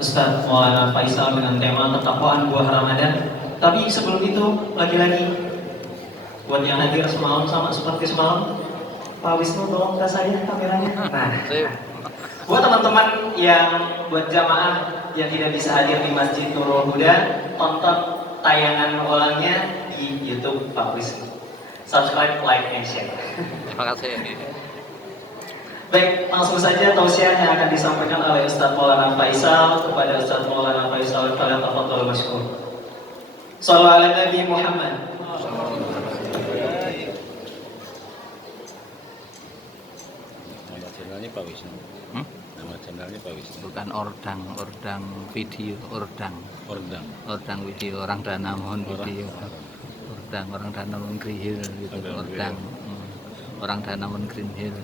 Ustadz Maulana Faisal dengan tema ketakwaan buah Ramadan. Tapi sebelum itu, lagi-lagi buat yang hadir semalam sama seperti semalam, Pak Wisnu tolong ke saya kameranya. Nah, buat teman-teman buat jamaah yang tidak bisa hadir di Masjid Nurul Huda, tonton tayangan ulangnya di YouTube Pak Wisnu. Subscribe, like, and share. Terima kasih. Baik, langsung saja tausiah yang akan disampaikan oleh Ustadz Maulana Faisal kepada Ustadz Maulana Faisal. Kalian tafadhol masykur. Shallallahu ala Nabi Muhammad. Nama channelnya Pak Wisnu. Nama channelnya Pak Wisnu. Bukan ordang video, ordang video, orang dana mohon video, orang dana mohon green hill gitu, orang dana mohon green hill.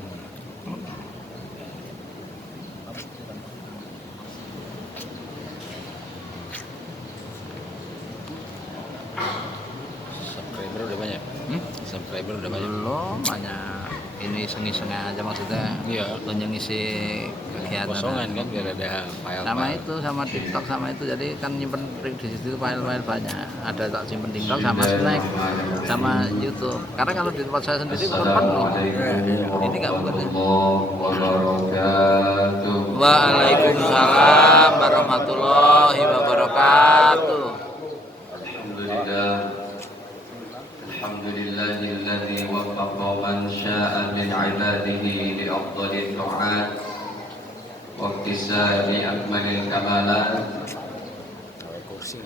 Subscriber udah banyak. Subscriber udah banyak. Belum, hanya ini iseng-iseng aja maksudnya. Iya. Untuk ngisi kegiatan. Kosongan kan biar ada file. Sama itu, sama TikTok sama itu, jadi kan nyimpen di situ file-file banyak. Ada tak simpen TikTok sama Slack sama YouTube. Karena kalau di tempat saya sendiri bukan penuh. Ini nggak mungkin. Waalaikumsalam warahmatullahi wabarakatuh. Alhamdulillahilladzi waffaqa man syaa'a min 'ibadihi li afdhalid du'at wa iktisali akmalil kamalat.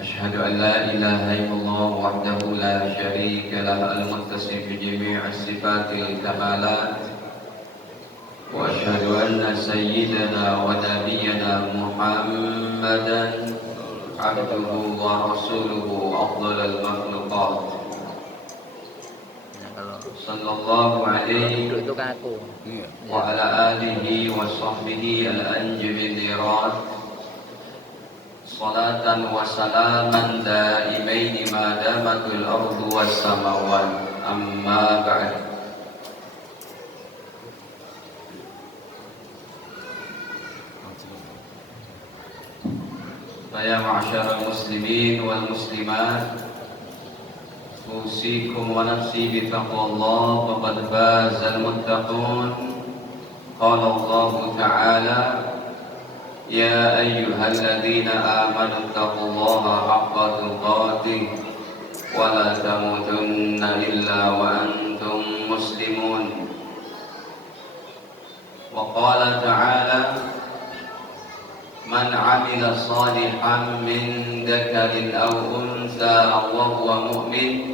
Asyhadu an la ilaha illallah wahdahu la syarika lahu al-muttasif bi jami'is sifatil kamalat. Wa asyhadu anna sayyidana wa nabiyyana Muhammadan abduhu wa rasuluhu afdhalul makhluqat. Sallallahu alaihi wa ala alihi wa sahbihi al-anjami dhirat. Salatan wa salaman daimaini ma damatul ardu was samawat. Amma ba'd. Ya ma'asyiral muslimin wal muslimat, usikum wa nafsi bittaqwallah faqad fazal muttaqun. Qala Allah Ta'ala ya ayyuhalladzina amanu taqullaha haqqa tuqatih wa la tamutunna illa wa antum muslimun. Wa qala Ta'ala man 'amila shalihan min dzakarin aw untha wa huwa mu'min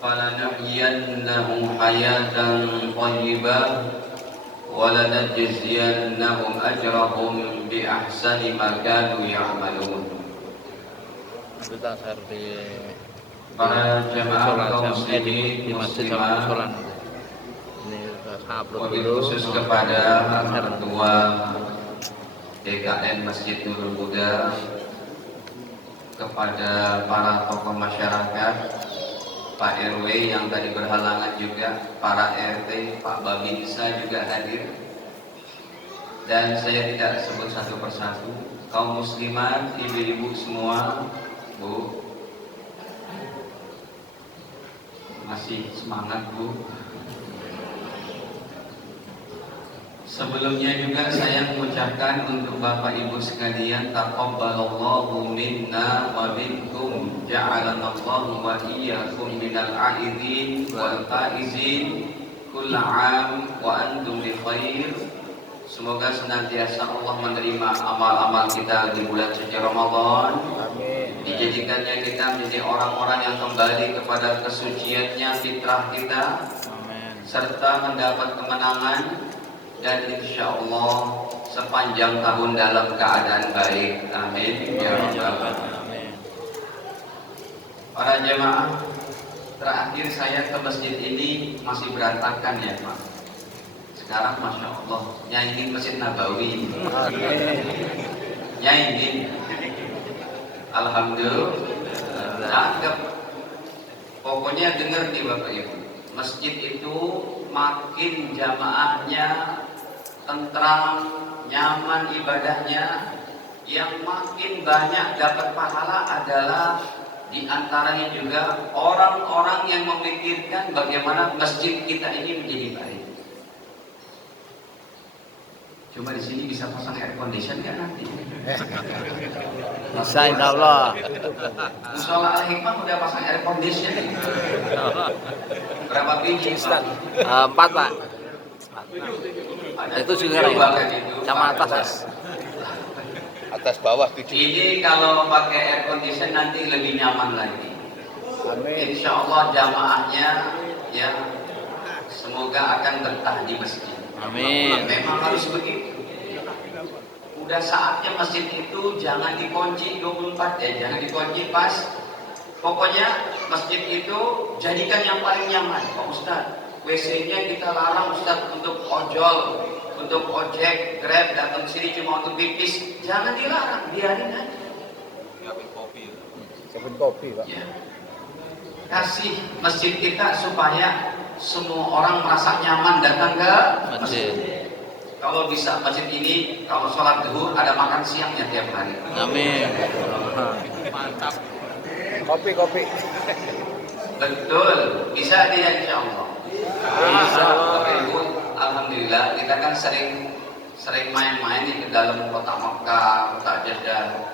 فلنحيينهم حياة طيبة ولنجزينهم أجرهم بأحسن ما كانوا يعملون. Para jemaah kaum muslimin muslimat, wabil khusus kepada ketua DKN Masjid Nurul Huda, kepada para tokoh masyarakat, Pak RW yang tadi berhalangan juga, para RT, Pak Babinsa juga hadir. Dan saya tidak sebut satu persatu. Kaum muslimat, ibu-ibu semua, Bu, masih semangat Bu. Sebelumnya juga saya mengucapkan untuk Bapak Ibu sekalian, taqabbalallahu minna wa minkum, ja'alanallahu wa iyyakum minal a'idin wal faizin, kull 'am wa antum bi khair. Semoga senantiasa Allah menerima amal-amal kita di bulan suci Ramadan. Dijadikannya kita menjadi orang-orang yang kembali kepada kesuciannya fitrah kita, serta mendapat kemenangan dan insya Allah sepanjang tahun dalam keadaan baik. Amin ya rabbal alamin. Para jemaah, terakhir saya ke masjid ini masih berantakan ya Pak. Sekarang masya Allah nyanyi Masjid Nabawi. Nyanyi. Alhamdulillah. Cakep. Pokoknya dengar nih Bapak Ibu, masjid itu makin jamaahnya tentram, nyaman ibadahnya, Yang makin banyak dapat pahala adalah di antaranya juga orang-orang yang memikirkan bagaimana masjid kita ini menjadi baik. Cuma di sini bisa pasang air condition kan nanti? Bisa insya Allah. Musola Al-Hikmah udah pasang air condition. Berapa biji? Pak? 4 Pak. Ada Itu juga tujuh ya. bahkan itu. Sama atas ya. Atas bawah 7. Ini kalau pakai air condition nanti lebih nyaman lagi. Amin. Insya Allah jamaahnya ya semoga akan betah di masjid. Amin. Memang harus begitu. Udah saatnya masjid itu jangan dikunci 24 ya, jangan dikunci pas. Pokoknya masjid itu jadikan yang paling nyaman, Pak Ustadz. WC-nya kita larang Ustadz untuk ojol, untuk ojek, grab datang sini cuma untuk pipis. Jangan dilarang, biarin aja. Siapin kopi, Pak. Ya. Kasih masjid kita supaya semua orang merasa nyaman datang ke masjid. Kalau bisa masjid ini kalau sholat zuhur ada makan siangnya tiap hari. Amin. Mantap. Kopi. Betul, bisa tidak insya Allah. Bisa. Bapak Ibu, alhamdulillah kita kan sering main-main di dalam kota Mekah, kota Jeddah.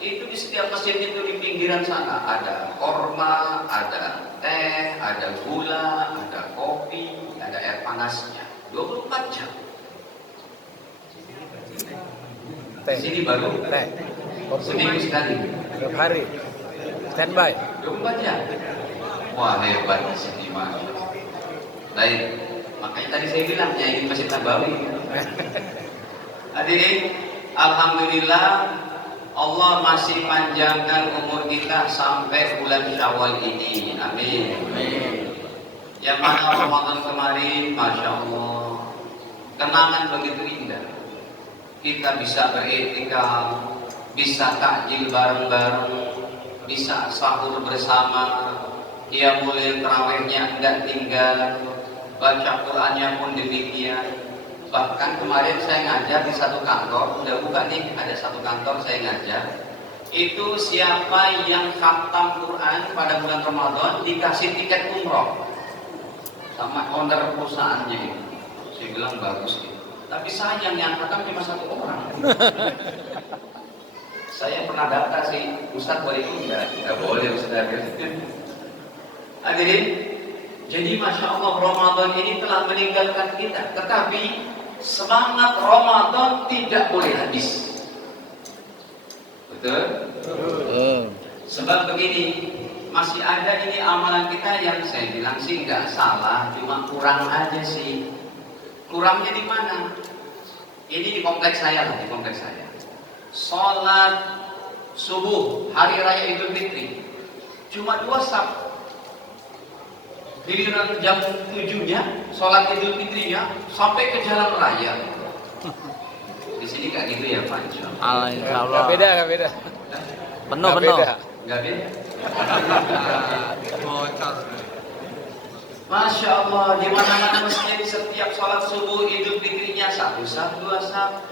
Itu di setiap masjid itu di pinggiran sana ada korma, ada teh, ada gula, ada kopi, ada air panasnya. 24 jam. Di sini baru Teh. seminggu sekali. Tiap hari. Standby. 24 jam. Wah hebat di sini Mas. Baik, makanya tadi saya bilang ya ini Masjid Nabawi. Hadirin, alhamdulillah Allah masih panjangkan umur kita sampai bulan Syawal ini. Amin. Yang mana Ramadan kemarin, Masya Allah, kenangan begitu indah. Kita bisa beriktikaf, bisa takjil bareng-bareng, bisa sahur bersama, qiyamul tarawihnya tidak tinggal, baca Qur'annya pun demikian. Bahkan kemarin saya ngajar di satu kantor, udah buka nih, ada satu kantor saya ngajar. Itu siapa yang khatam Quran pada bulan Ramadan dikasih tiket umroh sama owner perusahaannya itu. Saya bilang bagus gitu. Tapi sayang yang khatam cuma satu orang. Saya pernah daftar sih, Ustadz boleh ikut enggak? Enggak boleh Ustadz. Hadirin, jadi Masya Allah Ramadan ini telah meninggalkan kita. Tetapi semangat Ramadan tidak boleh habis. Betul? Sebab begini, masih ada ini amalan kita yang saya bilang sih nggak salah, cuma kurang aja sih. Kurangnya di mana? Ini di kompleks saya lah, di kompleks saya. Sholat subuh hari raya Idul Fitri cuma 2 saf. Giliran jam 7-nya sholat Idul Fitrinya sampai ke jalan raya. Di sini kayak gitu ya Pak. Insya Allah. Gak beda. Penuh. Nggak beda. Masya Allah, di mana-mana masjid setiap sholat subuh Idul Fitrinya 1 saf, 2 saf.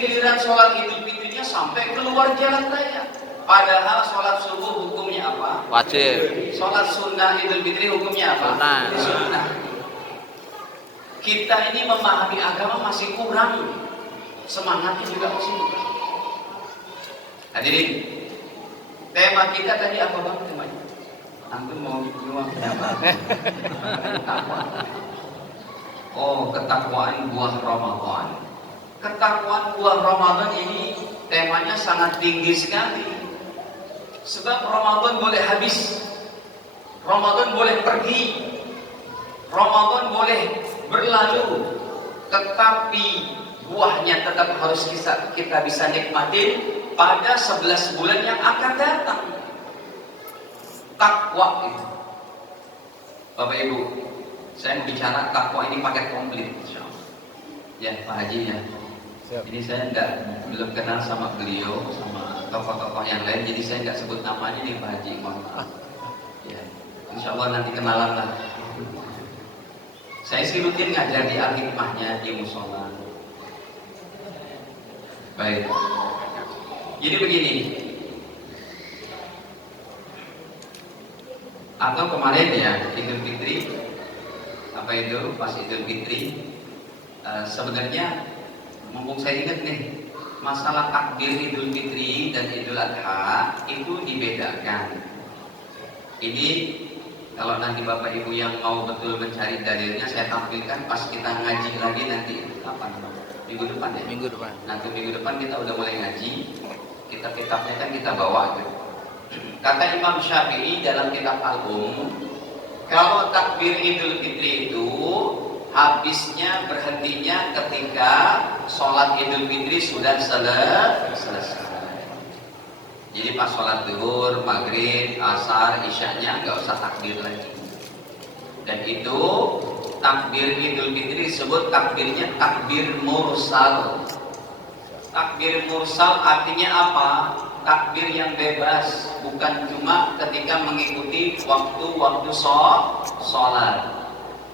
Giliran sholat Idul Fitrinya sampai keluar jalan raya. Padahal sholat subuh hukumnya apa? Wajib. Sholat sunnah Idul Fitri hukumnya apa? Sunnah. Sunnah. Kita ini memahami agama masih kurang, semangatnya juga masih kurang. Hadirin, tema kita tadi apa bang temanya? Antum mau nyuap apa? Oh, ketakwaan buah Ramadan. Ketakwaan buah Ramadan ini temanya sangat tinggi sekali. Sebab Ramadan boleh habis, Ramadan boleh pergi, Ramadan boleh berlalu, tetapi buahnya tetap harus kita bisa nikmatin pada 11 bulan yang akan datang. Takwa itu, Bapak Ibu, saya mau bicara takwa ini pakai komplit, ya Pak Haji ya. Ini saya belum kenal sama beliau, sama tokoh-tokoh yang lain, jadi saya nggak sebut namanya nih Pak Haji, mohon maaf. Ya, Insya Allah nanti kenalan lah. Saya sih rutin ngajar di Al-Hikmahnya di musola. Baik. Jadi begini, atau kemarin ya Idul Fitri, apa itu pas Idul Fitri, sebenarnya mumpung saya ingat nih, masalah takbir Idul Fitri dan Idul Adha itu dibedakan. Ini kalau nanti Bapak Ibu yang mau betul mencari dalilnya saya tampilkan pas kita ngaji lagi nanti kapan? Minggu depan ya? Minggu depan. Nanti minggu depan kita udah mulai ngaji, kitab-kitabnya kan kita bawa gitu. Kata Imam Syafi'i dalam kitab Al-Um, kalau takbir Idul Fitri itu habisnya berhentinya ketika sholat Idul Fitri sudah selesai. Jadi pas sholat zuhur, maghrib, asar, isyanya nggak usah takbir lagi. Dan itu takbir Idul Fitri disebut takbirnya takbir mursal. Takbir mursal artinya apa? Takbir yang bebas, bukan cuma ketika mengikuti waktu-waktu sholat.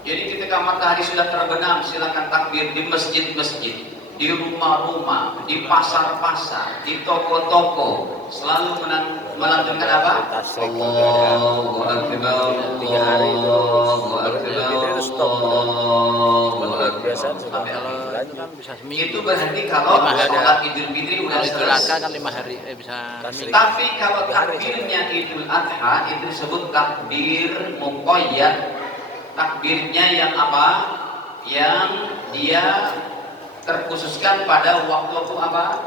Jadi ketika matahari sudah terbenam, silakan takbir di masjid-masjid, di rumah-rumah, di pasar-pasar, di toko-toko, selalu melantunkan apa? Allahu Akbar, Allahu Akbar, Allahu Akbar. Itu berarti kalau sholat Idul Fitri udah selesai. Kan 5 hari bisa. Tapi kalau takbirnya Idul Adha itu disebut takbir muqayyad. Takbirnya yang apa? Yang dia terkhususkan pada waktu apa?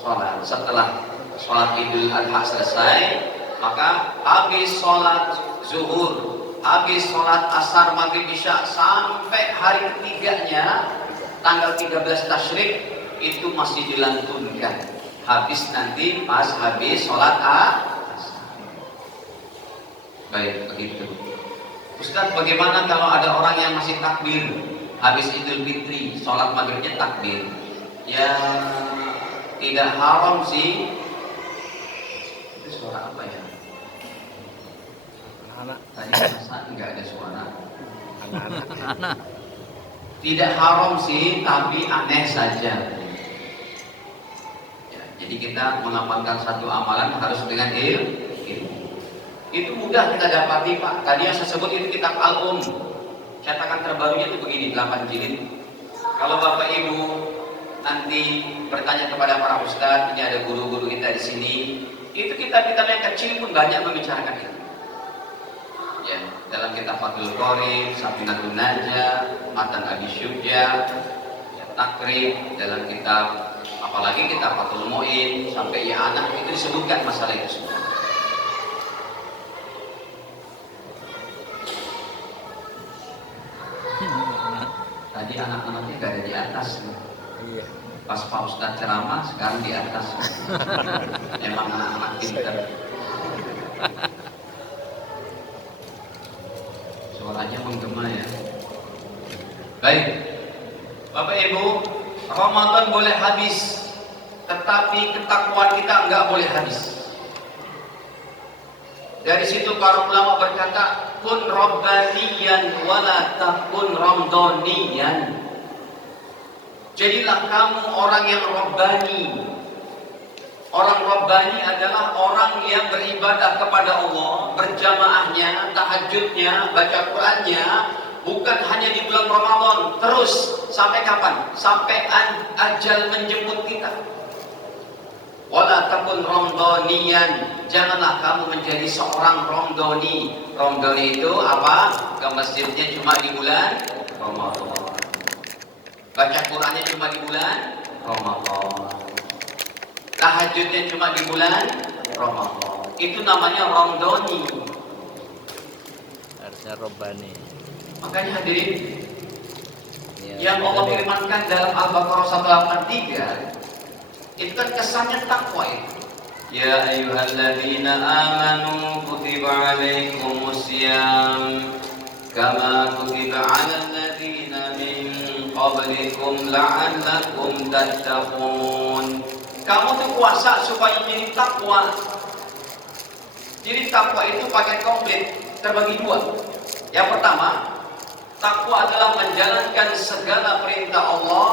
Sholat. Setelah sholat Idul Adha selesai, maka habis sholat zuhur, habis sholat asar, maghrib, isya sampai hari ketiganya tanggal 13 Tasyrik itu masih dilantunkan. Habis nanti pas habis sholat asar. Baik, begitu. Ustaz, bagaimana kalau ada orang yang masih takbir habis Idul Fitri, sholat maghribnya takbir? Ya tidak haram sih. Itu suara apa ya? Anak. Tadi masa nggak ada suara. Anak. Tidak haram sih, tapi aneh saja. Ya, jadi kita mengamalkan satu amalan harus dengan ilmu. Itu mudah kita dapati Pak. Tadi yang saya sebut itu kitab Al-Um. Cetakan terbarunya itu begini, 8 jilid. Kalau Bapak Ibu nanti bertanya kepada para ustadz, ini ada guru-guru kita di sini, itu kitab-kitab yang kecil pun banyak membicarakan itu. Ya, dalam kitab Fathul Qorib, Safinatun Najah, Matan Abi Syuja, ya, Takrib, dalam kitab apalagi kitab Fathul Mu'in sampai ya anak itu disebutkan masalah itu semua. Tadi anak-anaknya gak ada di atas. Iya. Pas Pak Ustadz ceramah sekarang di atas. Emang anak-anak pintar. Suaranya menggema ya. Baik, Bapak Ibu, Ramadan boleh habis, tetapi ketakwaan kita nggak boleh habis. Dari situ para ulama berkata, kun rabbaniyan wala takun ramdaniyan. Jadilah kamu orang yang rabbani. Orang rabbani adalah orang yang beribadah kepada Allah, berjamaahnya, tahajudnya, baca Qur'annya, bukan hanya di bulan Ramadan, terus sampai kapan? Sampai ajal menjemput kita. Wala takun ramdaniyan. Janganlah kamu menjadi seorang ramdani. Ramdani itu apa? Ke masjidnya cuma di bulan Ramadan. Baca Qur'annya cuma di bulan Ramadan. Tahajudnya cuma di bulan Ramadan. Itu namanya ramdani. Harusnya robbani. Makanya hadirin, Ya, yang Allah firmankan dalam Al-Baqarah 183 itu kan kesannya takwa itu. Ya ayyuhalladzina amanu kutiba alaikumusiyam kama kutiba 'alal ladzina min qablikum la'allakum tattaqun. Kamu tuh puasa supaya jadi takwa. Jadi takwa itu paket komplit, terbagi dua. Yang pertama, takwa adalah menjalankan segala perintah Allah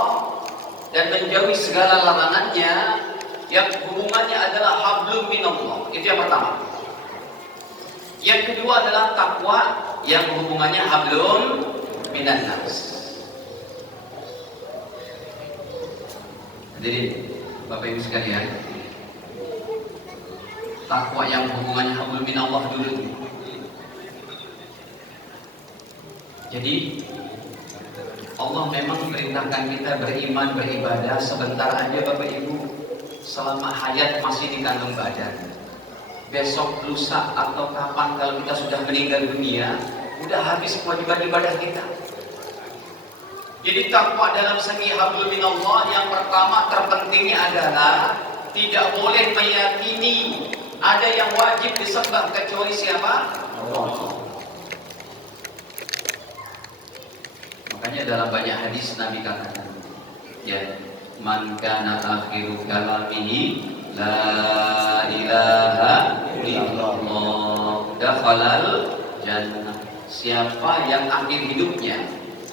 dan menjauhi segala larangannya yang hubungannya adalah hablum minallah. Itu yang pertama. Yang kedua adalah takwa yang hubungannya hablum minannas. Jadi Bapak Ibu sekalian, takwa yang hubungannya hablum minallah dulu. Jadi Allah memang perintahkan kita beriman, beribadah sebentar aja Bapak Ibu, selama hayat masih di kandung badan. Besok, lusa, atau kapan kalau kita sudah meninggal dunia, udah habis kewajiban ibadah kita. Jadi takwa dalam segi hablum minallah yang pertama terpentingnya adalah tidak boleh meyakini ada yang wajib disembah kecuali siapa? Allah. Makanya dalam banyak hadis Nabi katakan, ya, man kana akhiru kalamihi la ilaha illallah dakhalal jannah. Siapa yang akhir hidupnya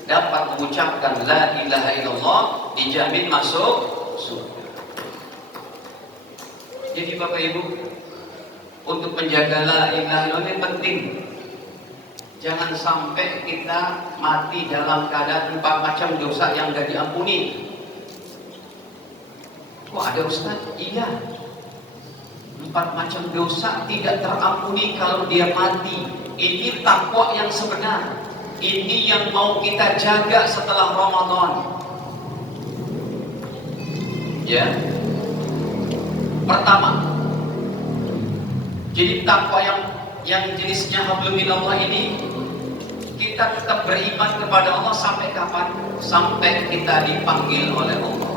dapat mengucapkan la ilaha illallah, dijamin masuk surga. Jadi Bapak Ibu, untuk menjaga la ilaha illallah ini penting. Jangan sampai kita mati dalam keadaan 4 macam dosa yang tidak diampuni. Kok ada Ustaz? Iya, 4 macam dosa tidak terampuni kalau dia mati. Ini takwa yang sebenar. Ini yang mau kita jaga setelah Ramadan. Ya. Pertama, jadi takwa yang jenisnya hablum minallah ini, kita tetap beriman kepada Allah sampai kapan? Sampai kita dipanggil oleh Allah.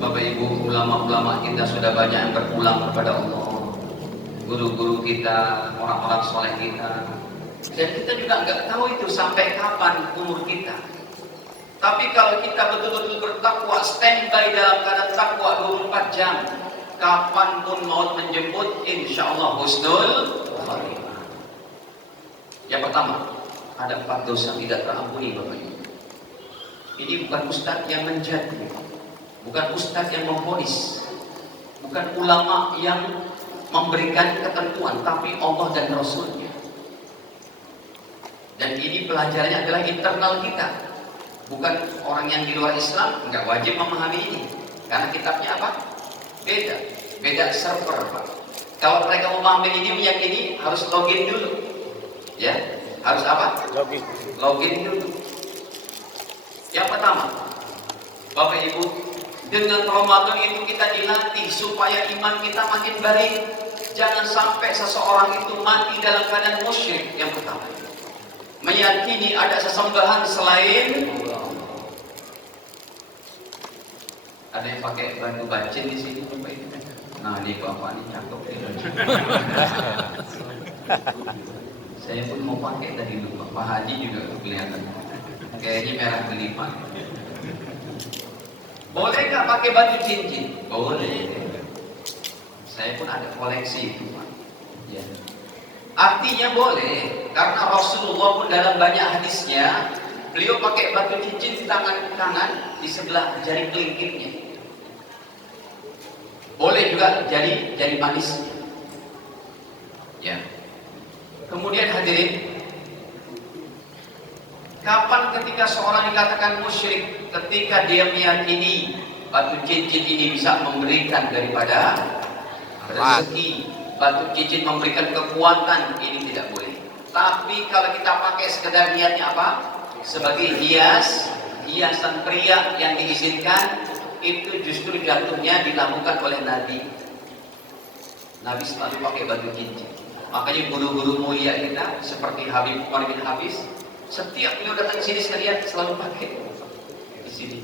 Bapak Ibu, ulama-ulama kita sudah banyak yang berpulang kepada Allah. Guru-guru kita, orang-orang soleh kita. Dan kita juga nggak tahu itu sampai kapan umur kita. Tapi kalau kita betul-betul bertakwa, standby dalam keadaan takwa 24 jam, kapanpun maut menjemput, insya Allah husnul khatimah. Yang pertama, ada 4 dosa tidak terampuni Bapak Ibu. Ini bukan ustadz yang menjadi, bukan ustadz yang memvonis, bukan ulama yang memberikan ketentuan, tapi Allah dan Rasulnya. Dan ini pelajarannya adalah internal kita, bukan orang yang di luar Islam nggak wajib memahami ini, karena kitabnya apa? Beda server Pak. Kalau mereka memahami ini, meyakini, harus login dulu, ya, harus apa? Login dulu. Yang pertama, Bapak Ibu, dengan Ramadan itu kita dilatih supaya iman kita makin baik. Jangan sampai seseorang itu mati dalam keadaan musyrik. Yang pertama, meyakini ada sesembahan selain Allah. Ada yang pakai batu bacin di sini Bapak Ibu. Nah, ini Bapak ini cakep. Saya pun mau pakai tadi lupa. Pak Haji juga kelihatan. Kayaknya merah kelima. Boleh nggak pakai batu cincin? Boleh. Saya pun ada koleksi itu Pak. Ya. Artinya boleh, karena Rasulullah pun dalam banyak hadisnya, beliau pakai batu cincin di tangan kanan di sebelah jari kelingkingnya. Boleh juga jari manisnya. Ya. Kemudian hadirin, kapan ketika seorang dikatakan musyrik? Ketika dia meyakini batu cincin ini bisa memberikan daripada rezeki, batu cincin memberikan kekuatan, ini tidak boleh. Tapi kalau kita pakai sekedar niatnya apa? Sebagai hiasan pria yang diizinkan, itu justru jatuhnya dilakukan oleh Nabi. Nabi selalu pakai batu cincin. Makanya guru-guru mulia kita seperti Habib Umar bin Hafiz, setiap beliau datang ke sini sekalian selalu pakai di sini.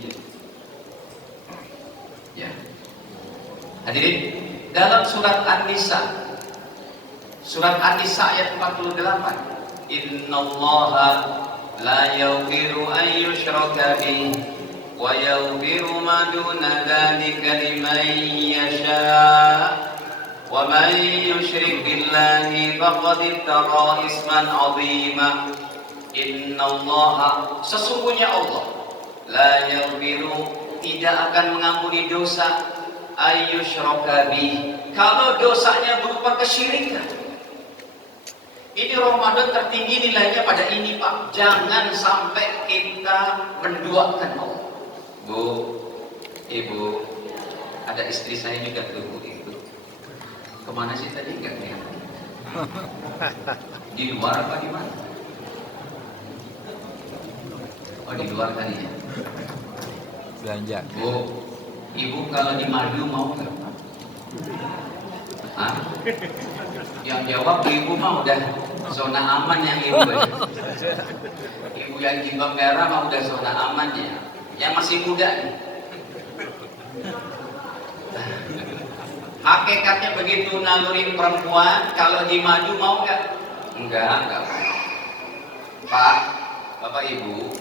Ya. Hadirin, dalam surat An-Nisa, surat An-Nisa ayat 48, innallaha la yaghfiru an yushraka bihi wa yaghfiru ma duna dzalika liman yasha wa man yusyrik billahi faqad iftara isman 'azima. Innallaha, sesungguhnya Allah, la yaghfiru tidak akan mengampuni dosa ayyusyraka bih, kalau dosanya berupa kesyirikan. Ini Ramadan tertinggi nilainya pada ini, Pak. Jangan sampai kita menduakan Allah. Bu, Ibu, ada istri saya juga tuh, Bu, Ibu. Kemana sih tadi? Enggak lihat. Di luar apa di mana? Oh, di luar tadi ya. Belanja. Bu, Ibu kalau di madu mau nggak? Hah? Yang jawab Ibu mah udah zona aman yang Ibu ya. Ibu yang jilbab merah mah udah zona aman ya. Yang masih muda nih. Hakikatnya begitu naluri perempuan, kalau di madu mau nggak? Enggak mau. Pak, Bapak Ibu,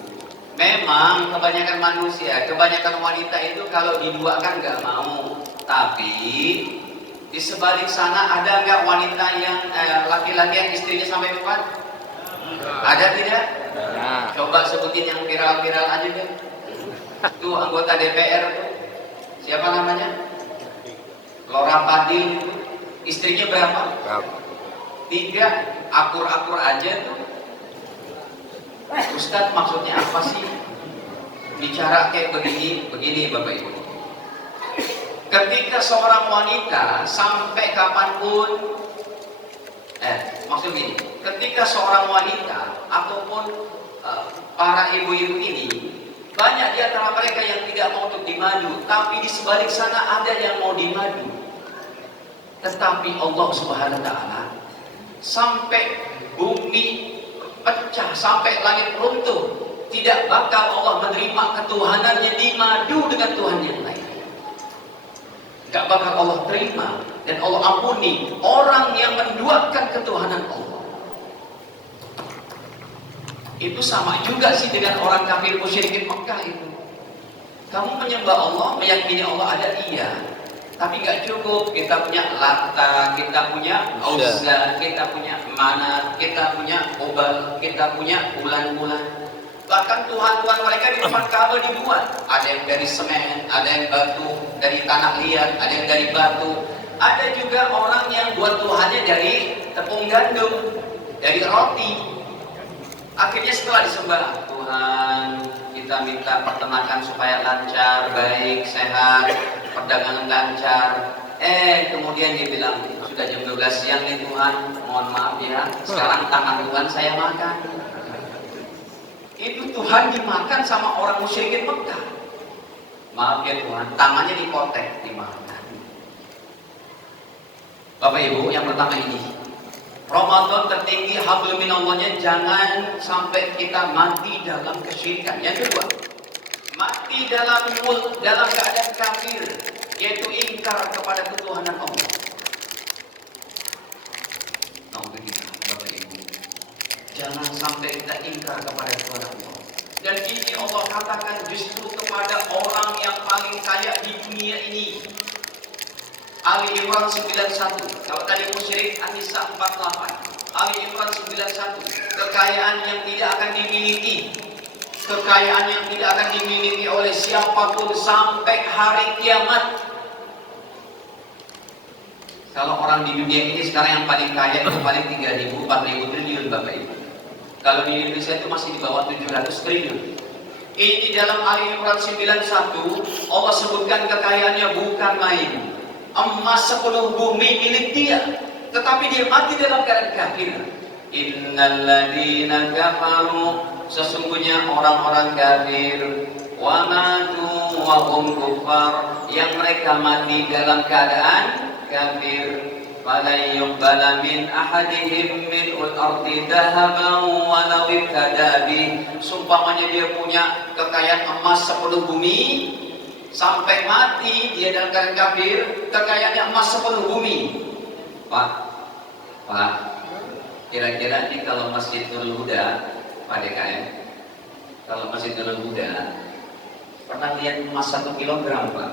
memang kebanyakan manusia, kebanyakan wanita itu kalau diduakan nggak mau. Tapi di sebalik sana ada nggak wanita yang laki-laki yang istrinya sampai wafat? Ada tidak? Coba sebutin yang viral-viral aja deh. Itu anggota DPR tuh. Siapa namanya? Lora Padil. Istrinya berapa? 3. Akur-akur aja tuh. Ustadz, maksudnya apa sih bicara kayak begini Bapak Ibu? Ketika seorang wanita sampai kapanpun, maksud gini, ketika seorang wanita ataupun para ibu-ibu ini, banyak di antara mereka yang tidak mau untuk dimadu, tapi di sebalik sana ada yang mau dimadu. Tetapi Allah Subhanahu wa Ta'ala, sampai bumi pecah, sampai langit runtuh, tidak bakal Allah menerima ketuhanannya dimadu dengan Tuhan yang lain. Gak bakal Allah terima dan Allah ampuni orang yang menduakan ketuhanan Allah. Itu sama juga sih dengan orang kafir musyrikin Mekah itu. Kamu menyembah Allah, meyakini Allah ada, iya. Tapi gak cukup, kita punya Lata, kita punya Uzza, kita punya Manat, kita punya Hubal, kita punya bulan-bulan. Bahkan Tuhan-Tuhan mereka di depan Ka'bah dibuat. Ada yang dari semen, ada yang batu, dari tanah liat, ada yang dari batu. Ada juga orang yang buat Tuhannya dari tepung gandum, dari roti. Akhirnya setelah disembah, Tuhan, kita minta peternakan supaya lancar, baik, sehat, perdagangan lancar. Kemudian dia bilang, sudah jam 12 siang nih Tuhan, mohon maaf ya, sekarang tangan Tuhan saya makan. Itu Tuhan dimakan sama orang musyrikin Mekah. Maaf ya Tuhan, tangannya dipotek, dimakan. Bapak Ibu, yang pertama ini, Ramadan tertinggi hablum minallahnya, jangan sampai kita mati dalam kesyirikan. Yang kedua, mati dalam keadaan kafir, yaitu ingkar kepada ketuhanan Allah. Bapak Ibu, jangan sampai kita ingkar kepada Tuhan Allah. Dan ini Allah katakan justru kepada orang yang paling kaya di dunia ini. Ali Imran 91. Kalau tadi musyrik An-Nisa 48. Ali Imran 91. Kekayaan yang tidak akan dimiliki, kekayaan yang tidak akan dimiliki oleh siapapun sampai hari kiamat. Kalau orang di dunia ini sekarang yang paling kaya itu paling 3.000, 4.000 triliun Bapak Ibu. Kalau di Indonesia itu masih di bawah 700 triliun. Ini dalam Ali Imran 91 Allah sebutkan kekayaannya bukan main. Emas 10 bumi milik dia, tetapi dia mati dalam keadaan kafir. Innal ladina kafaru, sesungguhnya orang-orang kafir, wa matu wa hum kufar, yang mereka mati dalam keadaan kafir. Falan yuqbala min ahadihim mil'ul ardi dhahaban walau ibtada bih. Sumpamanya dia punya kekayaan emas 10 bumi, sampai mati dia dalam keadaan kafir, kekayaannya emas 10 bumi. Pak, kira-kira ini kalau Masjid Nurul Huda, Pak DKM, kalau Masjid Nurul Huda, pernah lihat emas 1 kilogram Pak?